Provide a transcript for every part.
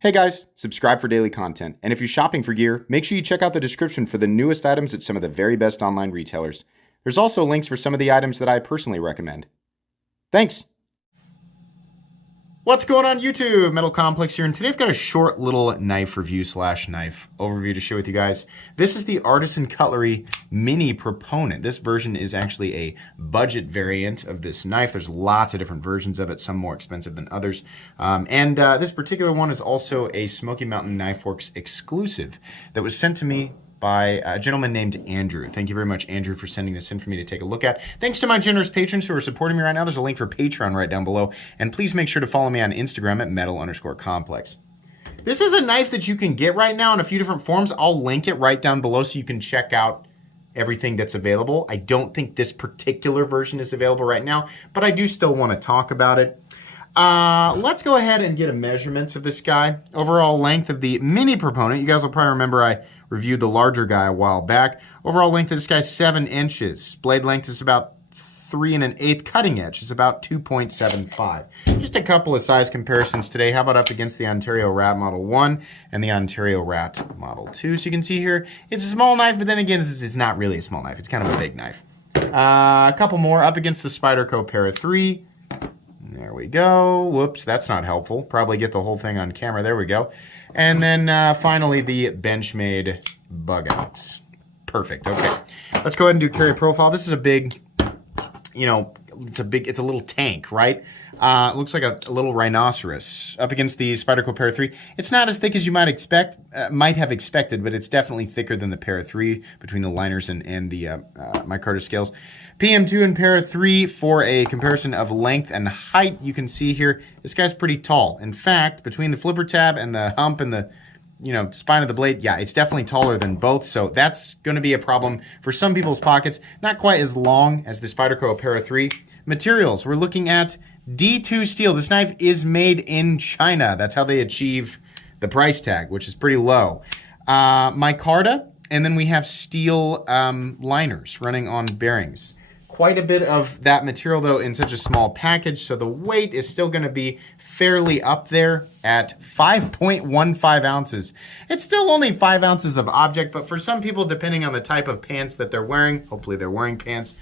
Hey guys, subscribe for daily content. And if you're shopping for gear, make sure you check out the description for the newest items at some of the very best online retailers. There's also links for some of the items that I personally recommend. Thanks! What's going on YouTube? Metal Complex here, and today I've got a short little knife review slash knife overview to share with you guys. This is the Artisan Cutlery Mini Proponent. This version is actually a budget variant of this knife. There's lots of different versions of it, some more expensive than others. This particular one is also a Smoky Mountain Knife Works exclusive that was sent to me by a gentleman named Andrew. Thank you very much, Andrew, for sending this in for me to take a look at. Thanks to my generous patrons who are supporting me right now. There's a link for Patreon right down below. And please make sure to follow me on Instagram at metal_complex. This is a knife that you can get right now in a few different forms. I'll link it right down below so you can check out everything that's available. I don't think this particular version is available right now, but I do still want to talk about it. Let's go ahead and get a measurements of this guy. Overall length of the Mini Proponent. You guys will probably remember I reviewed the larger guy a while back. Overall length of this guy is 7 inches. Blade length is about 3 1/8. Cutting edge is about 2.75. Just a couple of size comparisons today. How about up against the Ontario Rat Model 1 and the Ontario Rat Model 2? So you can see here, it's a small knife, but then again, it's not really a small knife. It's kind of a big knife. A couple more up against the Spyderco Para 3. There we go. Whoops, that's not helpful. Probably get the whole thing on camera. There we go. And then finally, the Benchmade Bug Outs. Perfect. Okay. Let's go ahead and do carry profile. This is a big, it's a little tank, right? It looks like a little rhinoceros up against the Spyderco Para 3. It's not as thick as you might have expected, but it's definitely thicker than the Para 3 between the liners and the micarta scales. PM2 and Para 3 for a comparison of length and height. You can see here, this guy's pretty tall. In fact, between the flipper tab and the hump and the spine of the blade, yeah, it's definitely taller than both. So that's going to be a problem for some people's pockets. Not quite as long as the Spyderco Para 3. Materials, we're looking at D2 steel. This knife is made in China. That's how they achieve the price tag, which is pretty low. Micarta, and then we have steel liners running on bearings. Quite a bit of that material, though, in such a small package, so the weight is still going to be fairly up there at 5.15 ounces. It's still only 5 ounces of object, but for some people, depending on the type of pants that they're wearing, hopefully they're wearing pants,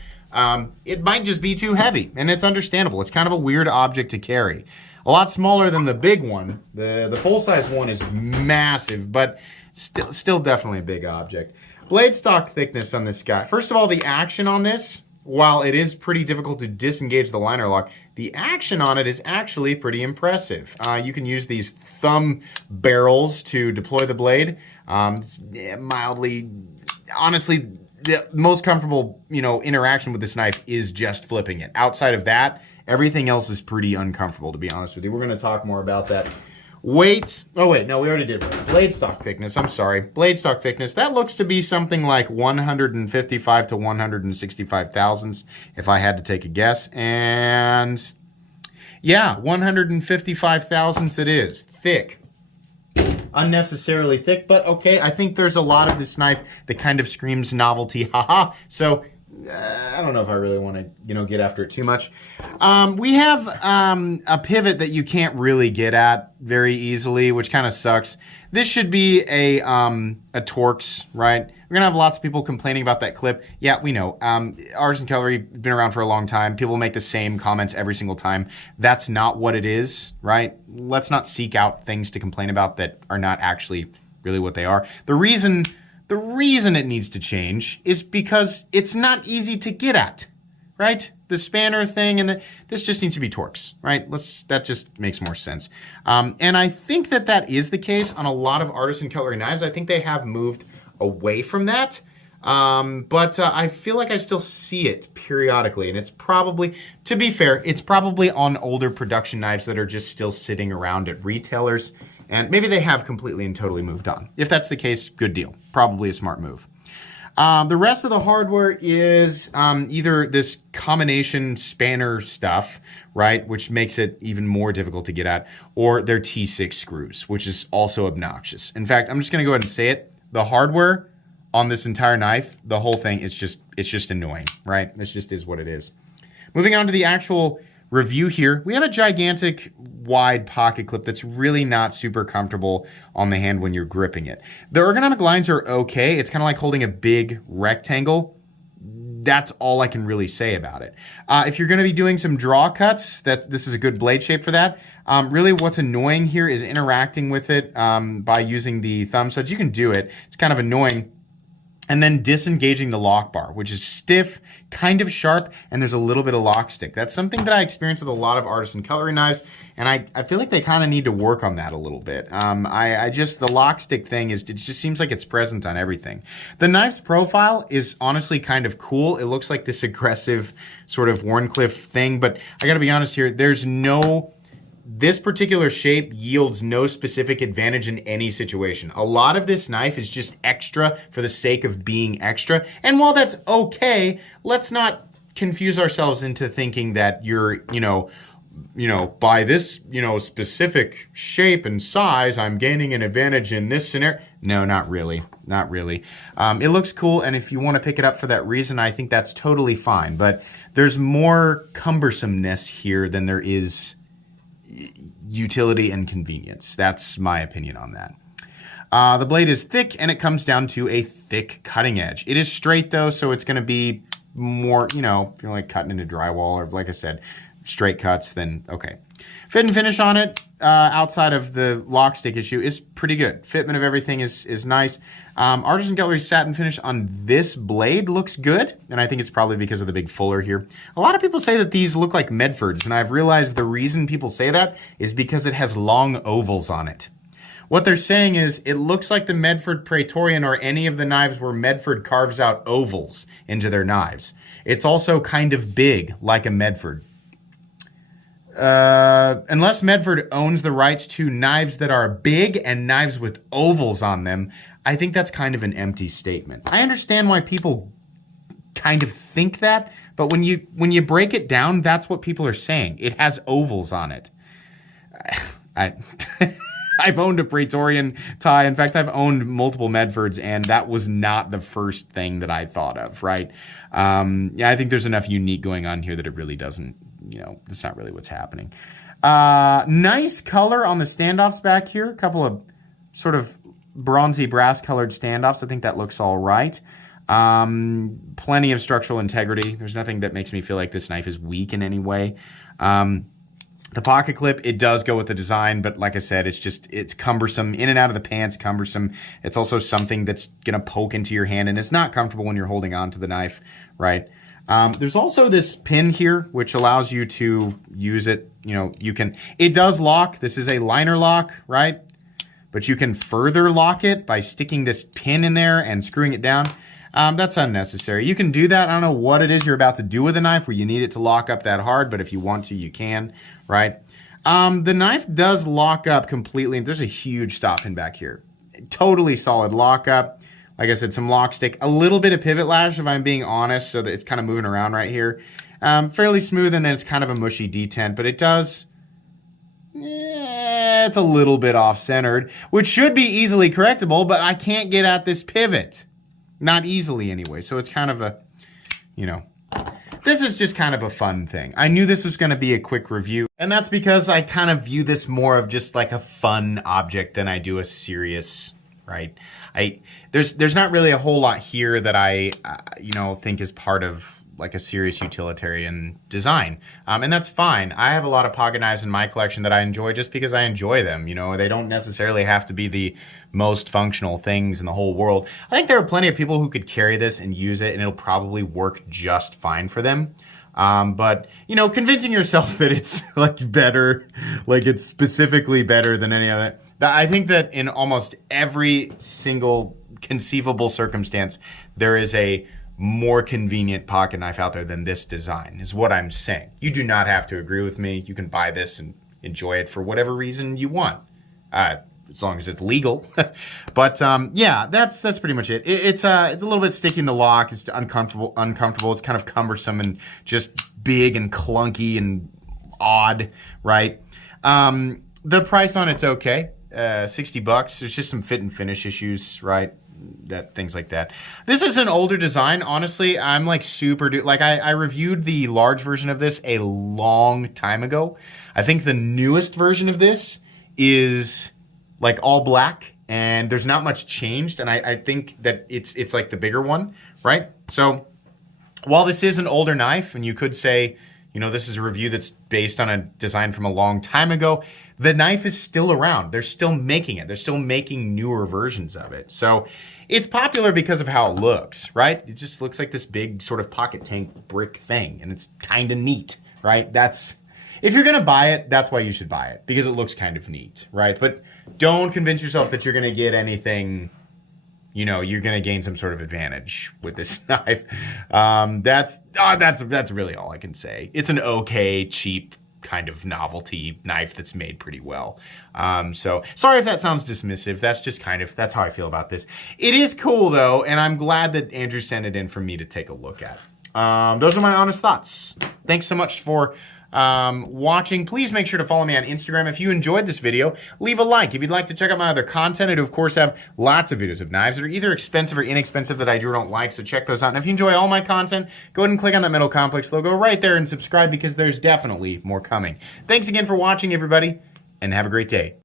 it might just be too heavy, and it's understandable. It's kind of a weird object to carry. A lot smaller than the big one. The full-size one is massive, but still definitely a big object. Blade stock thickness on this guy. First of all, the action on this, while it is pretty difficult to disengage the liner lock, the action on it is actually pretty impressive. You can use these thumb barrels to deploy the blade. Mildly, honestly, the most comfortable, interaction with this knife is just flipping it. Outside of that, everything else is pretty uncomfortable, to be honest with you. We're going to talk more about that. Weight, oh wait, no, we already did. Blade stock thickness, I'm sorry. Blade stock thickness, that looks to be something like 155 to 165 thousandths, if I had to take a guess. And yeah, 155 thousandths it is. Thick. Unnecessarily thick, but okay, I think there's a lot of this knife that kind of screams novelty, haha. So I don't know if I really want to, get after it too much. We have a pivot that you can't really get at very easily, which kind of sucks. This should be a Torx, right? We're gonna have lots of people complaining about that clip. Yeah, we know. Artisan Cutlery been around for a long time. People make the same comments every single time. That's not what it is, right? Let's not seek out things to complain about that are not actually really what they are. The reason it needs to change is because it's not easy to get at, right? The spanner thing and this just needs to be Torx, right? That just makes more sense. And I think that is the case on a lot of Artisan Cutlery knives. I think they have moved away from that. But I feel like I still see it periodically, and it's probably, to be fair, it's probably on older production knives that are just still sitting around at retailers. And maybe they have completely and totally moved on. If that's the case, good deal. Probably a smart move. The rest of the hardware is either this combination spanner stuff, right, which makes it even more difficult to get at, or their T6 screws, which is also obnoxious. In fact, I'm just going to go ahead and say it. The hardware on this entire knife, the whole thing, it's just annoying, right? This just is what it is. Moving on to the actual review here. We have a gigantic wide pocket clip that's really not super comfortable on the hand when you're gripping it. The ergonomic lines are okay. It's kind of like holding a big rectangle. That's all I can really say about it. If you're going to be doing some draw cuts, this is a good blade shape for that. Really what's annoying here is interacting with it by using the thumb studs. You can do it. It's kind of annoying. And then disengaging the lock bar, which is stiff, kind of sharp, and there's a little bit of lock stick. That's something that I experience with a lot of Artisan Cutlery knives, and I feel like they kind of need to work on that a little bit. The lock stick thing it just seems like it's present on everything. The knife's profile is honestly kind of cool. It looks like this aggressive sort of Wharncliffe thing, but I gotta be honest here, this particular shape yields no specific advantage in any situation. A lot of this knife is just extra for the sake of being extra. And while that's okay, let's not confuse ourselves into thinking that you're, by this, specific shape and size, I'm gaining an advantage in this scenario. No, not really. Not really. It looks cool, and if you want to pick it up for that reason, I think that's totally fine. But there's more cumbersomeness here than there is utility and convenience. That's my opinion on that. The blade is thick and it comes down to a thick cutting edge. It is straight though, so it's going to be more, if you're like cutting into drywall or like I said, straight cuts, then okay. Fit and finish on it, outside of the lock stick issue, is pretty good. Fitment of everything is nice. Artisan Cutlery satin finish on this blade looks good, and I think it's probably because of the big fuller here. A lot of people say that these look like Medfords, and I've realized the reason people say that is because it has long ovals on it. What they're saying is it looks like the Medford Praetorian or any of the knives where Medford carves out ovals into their knives. It's also kind of big, like a Medford. Unless Medford owns the rights to knives that are big and knives with ovals on them, I think that's kind of an empty statement. I understand why people kind of think that, but when you break it down, that's what people are saying. It has ovals on it. I've owned a Praetorian tie. In fact, I've owned multiple Medfords, and that was not the first thing that I thought of, right? Yeah, I think there's enough unique going on here that it really doesn't, that's not really what's happening. Nice color on the standoffs back here. A couple of sort of bronzy brass colored standoffs. I think that looks all right. Plenty of structural integrity. There's nothing that makes me feel like this knife is weak in any way. The pocket clip, it does go with the design, but like I said, it's cumbersome. In and out of the pants, cumbersome. It's also something that's gonna poke into your hand, and it's not comfortable when you're holding on to the knife, right? There's also this pin here, which allows you to use it. It does lock. This is a liner lock, right? But you can further lock it by sticking this pin in there and screwing it down. That's unnecessary. You can do that. I don't know what it is you're about to do with a knife where you need it to lock up that hard, but if you want to, you can, right? The knife does lock up completely. There's a huge stop pin back here. Totally solid lockup. Like I said, some lock stick, a little bit of pivot lash if I'm being honest, so that it's kind of moving around right here. Fairly smooth, and then it's kind of a mushy detent, but it does, it's a little bit off-centered, which should be easily correctable, but I can't get at this pivot. Not easily anyway, so it's kind of a, this is just kind of a fun thing. I knew this was going to be a quick review, and that's because I kind of view this more of just like a fun object than I do a serious, right? There's not really a whole lot here that I, think is part of like a serious utilitarian design. And that's fine. I have a lot of pocket knives in my collection that I enjoy just because I enjoy them. They don't necessarily have to be the most functional things in the whole world. I think there are plenty of people who could carry this and use it, and it'll probably work just fine for them. But, convincing yourself that it's like better, like it's specifically better than any other. I think that in almost every single conceivable circumstance, there is a more convenient pocket knife out there than this design, is what I'm saying. You do not have to agree with me. You can buy this and enjoy it for whatever reason you want, as long as it's legal. But yeah, that's pretty much it. It's a little bit sticky in the lock. It's uncomfortable. It's kind of cumbersome and just big and clunky and odd, right? The price on it's okay. $60. There's just some fit and finish issues, right? things like that. This is an older design. Honestly, I'm like I reviewed the large version of this a long time ago. I think the newest version of this is like all black and there's not much changed. And I think that it's like the bigger one, right? So while this is an older knife and you could say, you know, this is a review that's based on a design from a long time ago, the knife is still around. They're still making it. They're still making newer versions of it. So it's popular because of how it looks, right? It just looks like this big sort of pocket tank brick thing, and it's kind of neat, right? If you're gonna buy it, that's why you should buy it, because it looks kind of neat, right? But don't convince yourself that you're gonna get anything, you know, you're gonna gain some sort of advantage with this knife. That's really all I can say. It's an okay, cheap, kind of novelty knife that's made pretty well. So sorry if that sounds dismissive. That's how I feel about this. It is cool though, and I'm glad that Andrew sent it in for me to take a look at. Those are my honest thoughts. Thanks so much for watching. Please make sure to follow me on Instagram. If you enjoyed this video, leave a like. If you'd like to check out my other content, I do of course have lots of videos of knives that are either expensive or inexpensive that I do or don't like, so check those out. And if you enjoy all my content, go ahead and click on that Metal Complex logo right there and subscribe, because there's definitely more coming. Thanks again for watching, everybody, and have a great day.